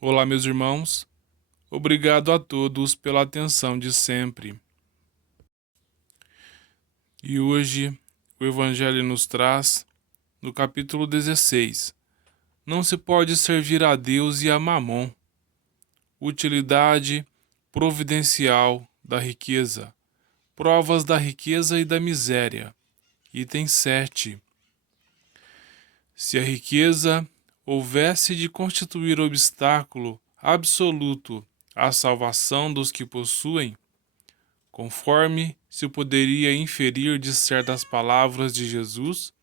Olá, meus irmãos. Obrigado a todos pela atenção de sempre. E hoje o Evangelho nos traz, no capítulo 16, não se pode servir a Deus e a Mamon. Utilidade providencial da riqueza. Provas da riqueza e da miséria. Item 7. Se a riqueza houvesse de constituir obstáculo absoluto à salvação dos que possuem, conforme se poderia inferir de certas palavras de Jesus,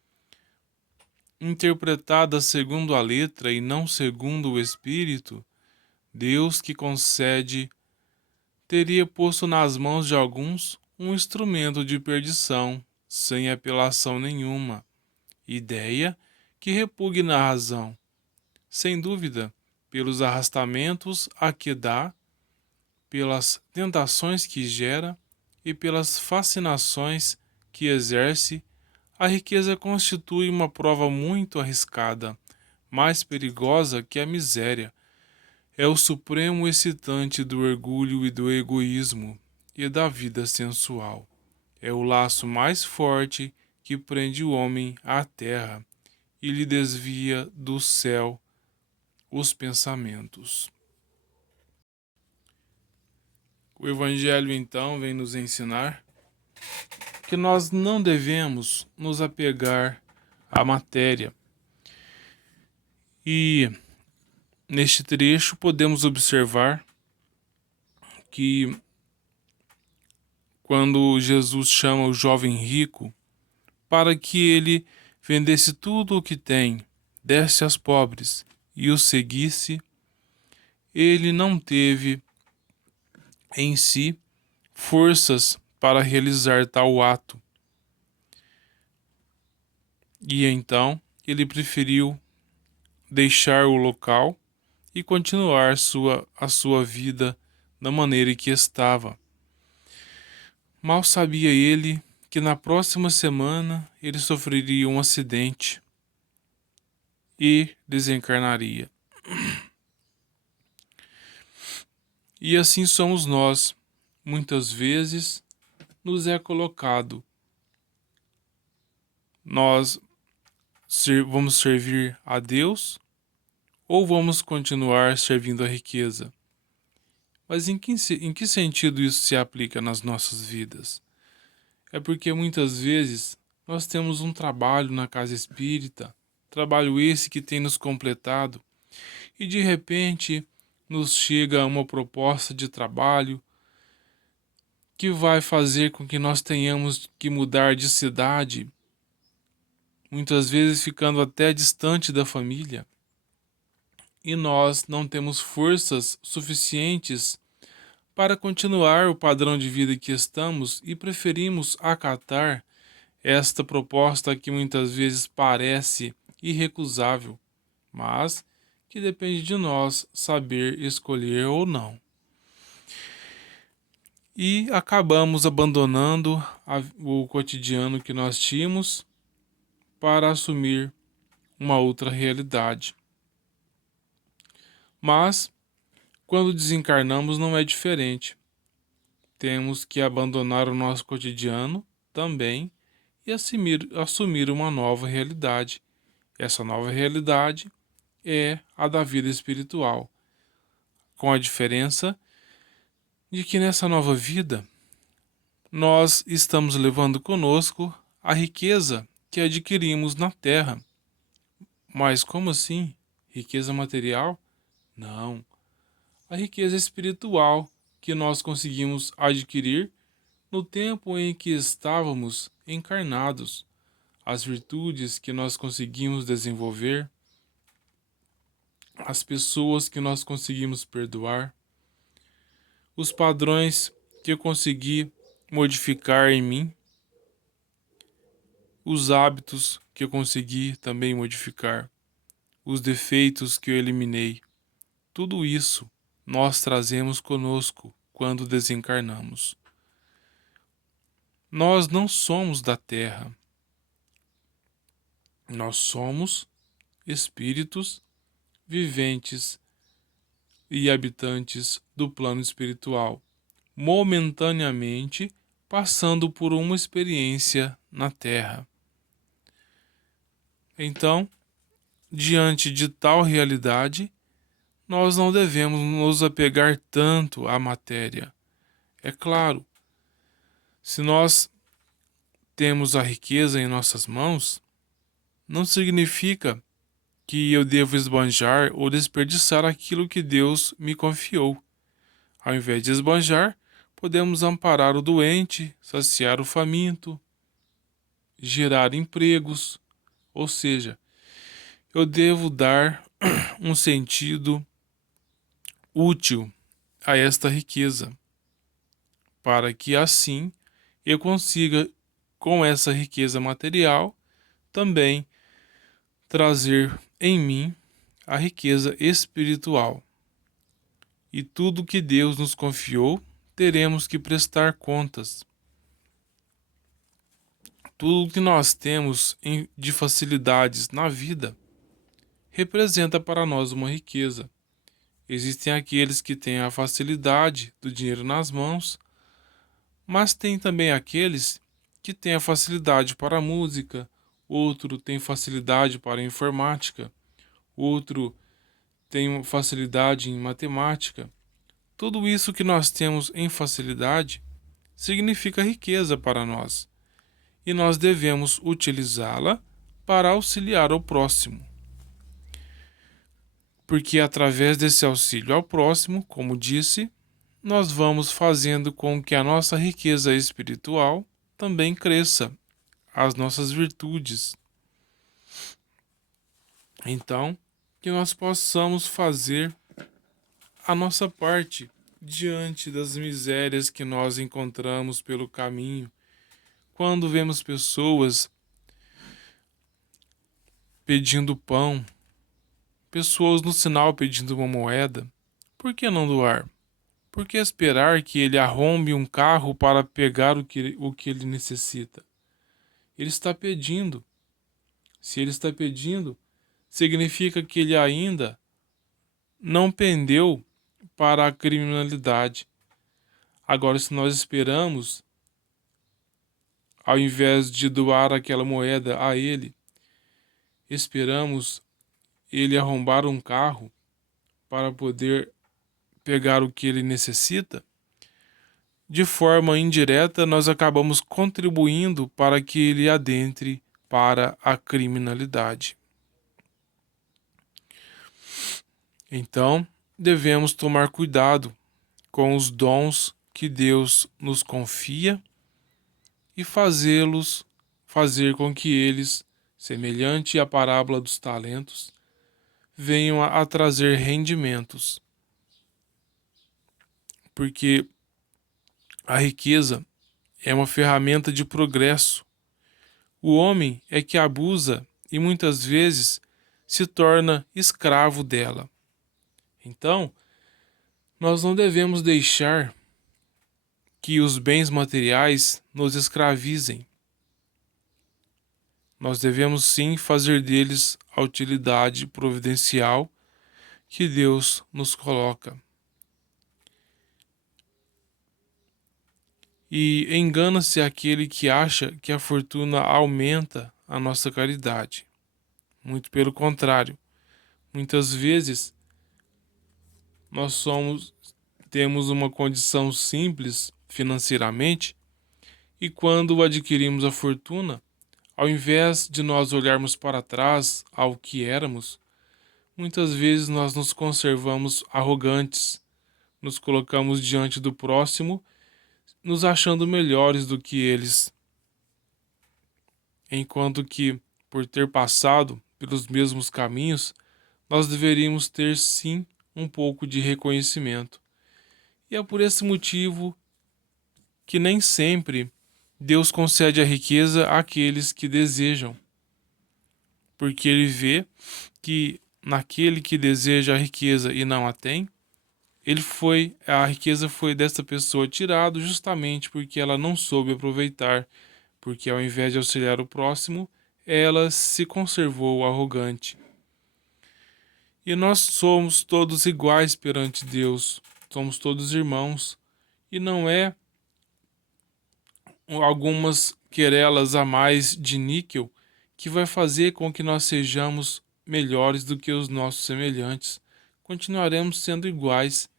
interpretadas segundo a letra e não segundo o Espírito, Deus que concede teria posto nas mãos de alguns um instrumento de perdição, sem apelação nenhuma, ideia que repugna a razão, sem dúvida, pelos arrastamentos a que dá, pelas tentações que gera e pelas fascinações que exerce. A riqueza constitui uma prova muito arriscada, mais perigosa que a miséria. É o supremo excitante do orgulho e do egoísmo e da vida sensual. É o laço mais forte que prende o homem à terra e lhe desvia do céu os pensamentos. O Evangelho, então, vem nos ensinar que nós não devemos nos apegar à matéria. E neste trecho podemos observar que quando Jesus chama o jovem rico para que ele vendesse tudo o que tem, desse aos pobres e o seguisse, ele não teve em si forças para realizar tal ato. E então ele preferiu deixar o local e continuar a sua vida da maneira que estava. Mal sabia ele que na próxima semana ele sofreria um acidente e desencarnaria. E assim somos nós. Muitas vezes nos é colocado: nós vamos servir a Deus ou vamos continuar servindo a riqueza? Mas em que sentido isso se aplica nas nossas vidas? É porque muitas vezes nós temos um trabalho na casa espírita, trabalho esse que tem nos completado, e de repente nos chega uma proposta de trabalho que vai fazer com que nós tenhamos que mudar de cidade, muitas vezes ficando até distante da família, e nós não temos forças suficientes para continuar o padrão de vida que estamos e preferimos acatar esta proposta que muitas vezes parece irrecusável, mas que depende de nós saber escolher ou não. E acabamos abandonando o cotidiano que nós tínhamos para assumir uma outra realidade. Mas, quando desencarnamos, não é diferente. Temos que abandonar o nosso cotidiano também e assumir uma nova realidade. Essa nova realidade é a da vida espiritual, com a diferença de que nessa nova vida nós estamos levando conosco a riqueza que adquirimos na terra. Mas como assim? Riqueza material? Não. A riqueza espiritual que nós conseguimos adquirir no tempo em que estávamos encarnados, as virtudes que nós conseguimos desenvolver, as pessoas que nós conseguimos perdoar, os padrões que eu consegui modificar em mim, os hábitos que eu consegui também modificar, os defeitos que eu eliminei. Tudo isso nós trazemos conosco quando desencarnamos. Nós não somos da terra. Nós somos espíritos viventes e habitantes do plano espiritual, momentaneamente passando por uma experiência na Terra. Então, diante de tal realidade, nós não devemos nos apegar tanto à matéria. É claro, se nós temos a riqueza em nossas mãos, não significa que eu devo esbanjar ou desperdiçar aquilo que Deus me confiou. Ao invés de esbanjar, podemos amparar o doente, saciar o faminto, gerar empregos, ou seja, eu devo dar um sentido útil a esta riqueza, para que assim eu consiga, com essa riqueza material, também trazer em mim a riqueza espiritual. E tudo que Deus nos confiou, teremos que prestar contas. Tudo que nós temos de facilidades na vida representa para nós uma riqueza. Existem aqueles que têm a facilidade do dinheiro nas mãos, mas tem também aqueles que têm a facilidade para a música, outro tem facilidade para a informática, outro tem facilidade em matemática. Tudo isso que nós temos em facilidade significa riqueza para nós, e nós devemos utilizá-la para auxiliar o próximo. Porque através desse auxílio ao próximo, como disse, nós vamos fazendo com que a nossa riqueza espiritual também cresça, as nossas virtudes. Então, que nós possamos fazer a nossa parte diante das misérias que nós encontramos pelo caminho. Quando vemos pessoas pedindo pão, pessoas no sinal pedindo uma moeda, por que não doar? Por que esperar que ele arrombe um carro para pegar o que ele necessita? Ele está pedindo. Se ele está pedindo, significa que ele ainda não pendeu para a criminalidade. Agora, se nós esperamos, ao invés de doar aquela moeda a ele, esperamos ele arrombar um carro para poder pegar o que ele necessita, de forma indireta nós acabamos contribuindo para que ele adentre para a criminalidade. Então, devemos tomar cuidado com os dons que Deus nos confia e fazer com que eles, semelhante à parábola dos talentos, venham a trazer rendimentos. Porque a riqueza é uma ferramenta de progresso. O homem é que abusa e muitas vezes se torna escravo dela. Então, nós não devemos deixar que os bens materiais nos escravizem. Nós devemos sim fazer deles a utilidade providencial que Deus nos coloca. E engana-se aquele que acha que a fortuna aumenta a nossa caridade. Muito pelo contrário. Muitas vezes nós temos uma condição simples financeiramente e quando adquirimos a fortuna, ao invés de nós olharmos para trás ao que éramos, muitas vezes nós nos conservamos arrogantes, nos colocamos diante do próximo, nos achando melhores do que eles, enquanto que, por ter passado pelos mesmos caminhos, nós deveríamos ter sim um pouco de reconhecimento. E é por esse motivo que nem sempre Deus concede a riqueza àqueles que desejam, porque Ele vê que naquele que deseja a riqueza e não a tem, a riqueza foi desta pessoa tirada justamente porque ela não soube aproveitar, porque ao invés de auxiliar o próximo, ela se conservou arrogante. E nós somos todos iguais perante Deus, somos todos irmãos, e não é algumas querelas a mais de níquel que vai fazer com que nós sejamos melhores do que os nossos semelhantes. Continuaremos sendo iguais,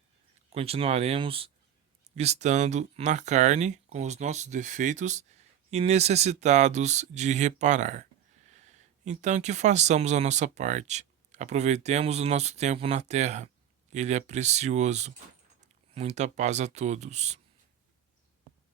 continuaremos estando na carne com os nossos defeitos e necessitados de reparar. Então, que façamos a nossa parte. Aproveitemos o nosso tempo na terra. Ele é precioso. Muita paz a todos.